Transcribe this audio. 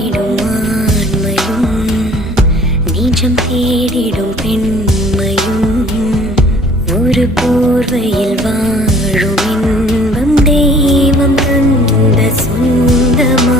தேடிடும் ஆண்மையும் நீச்சம் தேடிடும் பெண்மையும் ஒரு போர்வையில் வாழும் இன்பம் தெய்வம் தந்த சொந்தமா